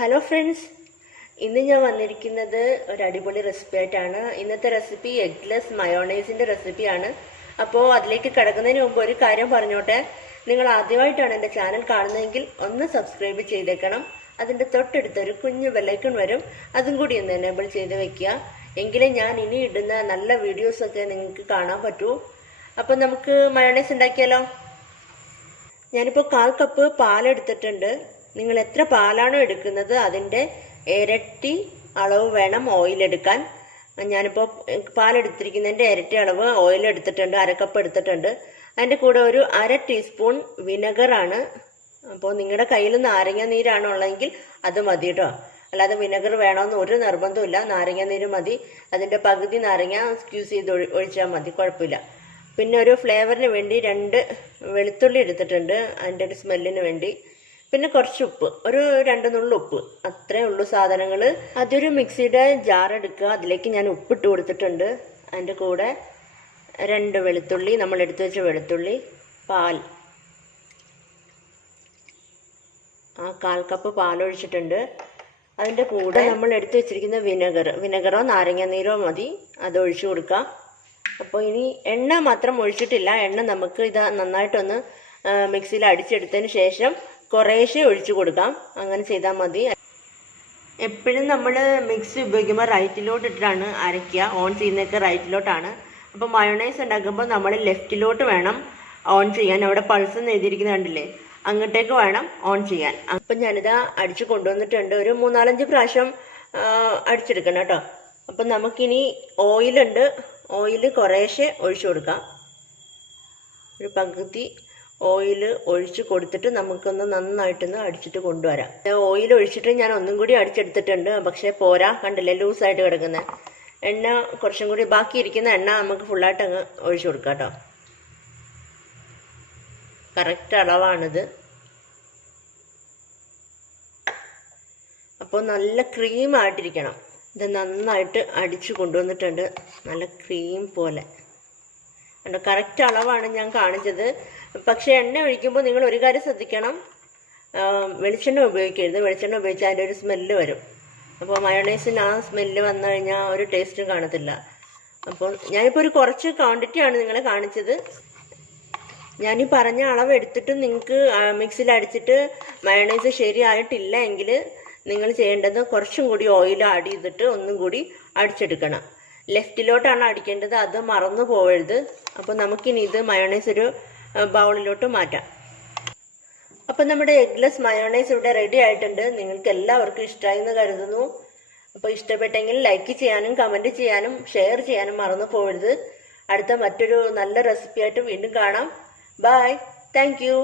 Hello friends, ഇന്ന് ഞാൻ വന്നിരിക്കുന്നത് ഒരു അടിപൊളി റെസിപ്പി ആയിട്ടാണ്. ഇന്നത്തെ റെസിപ്പി എഗ്ഗ്ലെസ് മയോണൈസിൻ്റെ റെസിപ്പിയാണ്. അപ്പോൾ അതിലേക്ക് കിടക്കുന്നതിന് മുമ്പ് ഒരു കാര്യം പറഞ്ഞോട്ടെ. നിങ്ങൾ ആദ്യമായിട്ടാണ് എൻ്റെ ചാനൽ കാണുന്നതെങ്കിൽ ഒന്ന് സബ്സ്ക്രൈബ് ചെയ്തേക്കണം. അതിൻ്റെ തൊട്ടടുത്തൊരു കുഞ്ഞു ബെല്ലൈക്കൺ വരും, അതും കൂടി ഒന്ന് എനേബിൾ ചെയ്ത് വെക്കുക. എങ്കിലേ ഞാൻ ഇനി ഇടുന്ന നല്ല വീഡിയോസൊക്കെ നിങ്ങൾക്ക് കാണാൻ പറ്റൂ. അപ്പോൾ നമുക്ക് മയോണൈസ് ഉണ്ടാക്കിയാലോ. ഞാനിപ്പോൾ 1/4 കപ്പ് പാലെടുത്തിട്ടുണ്ട്. നിങ്ങൾ എത്ര പാലാണോ എടുക്കുന്നത് അതിൻ്റെ ഇരട്ടി അളവ് വേണം ഓയിൽ എടുക്കാൻ. ഞാനിപ്പോൾ പാലെടുത്തിരിക്കുന്നതിൻ്റെ ഇരട്ടി അളവ് ഓയിൽ എടുത്തിട്ടുണ്ട്, 1/2 കപ്പ് എടുത്തിട്ടുണ്ട്. അതിൻ്റെ കൂടെ ഒരു 1/2 ടീസ്പൂൺ വിനെഗറാണ്. അപ്പോൾ നിങ്ങളുടെ കയ്യിൽ നാരങ്ങ നീരാണോ ഉള്ളതെങ്കിൽ അത് മതി കേട്ടോ. അല്ലാതെ വിനെഗർ വേണമെന്ന് ഒരു നിർബന്ധമില്ല, നാരങ്ങ നീര് മതി. അതിൻ്റെ പകുതി നാരങ്ങ സ്ക്യൂസ് ചെയ്ത് ഒഴിച്ചാൽ മതി, കുഴപ്പമില്ല. പിന്നെ ഒരു ഫ്ലേവറിന് വേണ്ടി 2 വെളുത്തുള്ളി എടുത്തിട്ടുണ്ട്, അതിൻ്റെ ഒരു സ്മെല്ലിന് വേണ്ടി. പിന്നെ കുറച്ച് ഉപ്പ്, ഒരു 2 നുള്ളു ഉപ്പ്, അത്രേ ഉള്ളൂ സാധനങ്ങൾ. അതൊരു മിക്സിയുടെ ജാർ എടുക്കുക, അതിലേക്ക് ഞാൻ ഉപ്പിട്ട് കൊടുത്തിട്ടുണ്ട്. അതിൻ്റെ കൂടെ 2 വെളുത്തുള്ളി, നമ്മൾ എടുത്തു വെച്ച വെളുത്തുള്ളി, പാൽ, 1/4 കപ്പ് പാലൊഴിച്ചിട്ടുണ്ട്. അതിൻ്റെ കൂടെ നമ്മൾ എടുത്തു വെച്ചിരിക്കുന്ന വിനെഗറോ നാരങ്ങ നീരോ മതി, അത് ഒഴിച്ചു കൊടുക്കുക. അപ്പോൾ ഇനി എണ്ണ മാത്രം ഒഴിച്ചിട്ടില്ല. എണ്ണ നമുക്ക് ഇത് നന്നായിട്ടൊന്ന് മിക്സിയിൽ അടിച്ചെടുത്തതിന് ശേഷം കുറേശ്ശെ ഒഴിച്ചു കൊടുക്കാം, അങ്ങനെ ചെയ്താൽ മതി. എപ്പോഴും നമ്മൾ മിക്സി ഉപയോഗിക്കുമ്പോൾ റൈറ്റിലോട്ട് ഇട്ടിട്ടാണ് അരയ്ക്കുക. ഓൺ ചെയ്യുന്നതൊക്കെ റൈറ്റിലോട്ടാണ്. അപ്പോൾ മയോണൈസ് ഉണ്ടാക്കുമ്പോൾ നമ്മൾ ലെഫ്റ്റിലോട്ട് വേണം ഓൺ ചെയ്യാൻ. അവിടെ പൾസ് എന്ന് എഴുതിയിരിക്കുന്നത് കണ്ടില്ലേ, അങ്ങോട്ടേക്ക് വേണം ഓൺ ചെയ്യാൻ. അപ്പം ഞാനിതാ അടിച്ചു കൊണ്ടുവന്നിട്ടുണ്ട്. ഒരു 3-4-5 പ്രാവശ്യം അടിച്ചെടുക്കണം കേട്ടോ. അപ്പം നമുക്കിനി ഓയിലുണ്ട്, ഓയിൽ കുറേശ്ശെ ഒഴിച്ചു കൊടുക്കാം. ഒരു പകുതി ഓയിൽ ഒഴിച്ച് കൊടുത്തിട്ട് നമുക്കൊന്ന് നന്നായിട്ടൊന്ന് അടിച്ചിട്ട് കൊണ്ടുവരാം. ഓയിൽ ഒഴിച്ചിട്ട് ഞാൻ ഒന്നും കൂടി അടിച്ചെടുത്തിട്ടുണ്ട്, പക്ഷേ പോരാ, കണ്ടില്ലേ ലൂസായിട്ട് കിടക്കുന്നത്. എണ്ണ കുറച്ചും കൂടി ബാക്കിയിരിക്കുന്ന എണ്ണ നമുക്ക് ഫുള്ളായിട്ട് അങ്ങ് ഒഴിച്ചു കൊടുക്കാം കേട്ടോ. കറക്റ്റ് അളവാണിത്. അപ്പോൾ നല്ല ക്രീമായിട്ടിരിക്കണം. ഇത് നന്നായിട്ട് അടിച്ചു കൊണ്ടുവന്നിട്ടുണ്ട്, നല്ല ക്രീം പോലെ. കറക്റ്റ് അളവാണ് ഞാൻ കാണിച്ചത്. പക്ഷേ എണ്ണ ഒഴിക്കുമ്പോൾ നിങ്ങൾ ഒരു കാര്യം ശ്രദ്ധിക്കണം, വെളിച്ചെണ്ണ ഉപയോഗിക്കരുത്. വെളിച്ചെണ്ണ ഉപയോഗിച്ചാൽ അതിൻ്റെ ഒരു സ്മെല്ല് വരും. അപ്പോൾ മയോണൈസിന് ആ സ്മെല്ല് വന്നു കഴിഞ്ഞാൽ ഒരു ടേസ്റ്റും കാണത്തില്ല. അപ്പോൾ ഞാനിപ്പോൾ ഒരു കുറച്ച് ക്വാണ്ടിറ്റിയാണ് നിങ്ങളെ കാണിച്ചത്. ഞാനീ പറഞ്ഞ അളവ് എടുത്തിട്ട് നിങ്ങൾക്ക് മിക്സിയിൽ അടിച്ചിട്ട് മയോണൈസ് ശരിയായിട്ടില്ല എങ്കിൽ നിങ്ങൾ ചെയ്യേണ്ടത് കുറച്ചും കൂടി ഓയിൽ ആഡ് ചെയ്തിട്ട് ഒന്നും കൂടി അടിച്ചെടുക്കണം. ലെഫ്റ്റിലോട്ടാണ് അടിക്കേണ്ടത്, അത് മറന്നു പോകരുത്. അപ്പോൾ നമുക്കിനി ഇത് മയോണൈസ് ഒരു ബൗളിലോട്ട് മാറ്റാം. അപ്പം നമ്മുടെ എഗ്ഗ്ലെസ് മയോണൈസ് ഇവിടെ റെഡി ആയിട്ടുണ്ട്. നിങ്ങൾക്ക് എല്ലാവർക്കും ഇഷ്ടമായി എന്ന് കരുതുന്നു. അപ്പോൾ ഇഷ്ടപ്പെട്ടെങ്കിൽ ലൈക്ക് ചെയ്യാനും കമൻറ്റ് ചെയ്യാനും ഷെയർ ചെയ്യാനും മറന്നു പോകരുത്. അടുത്ത മറ്റൊരു നല്ല റെസിപ്പിയായിട്ട് വീണ്ടും കാണാം. Bye, thank U.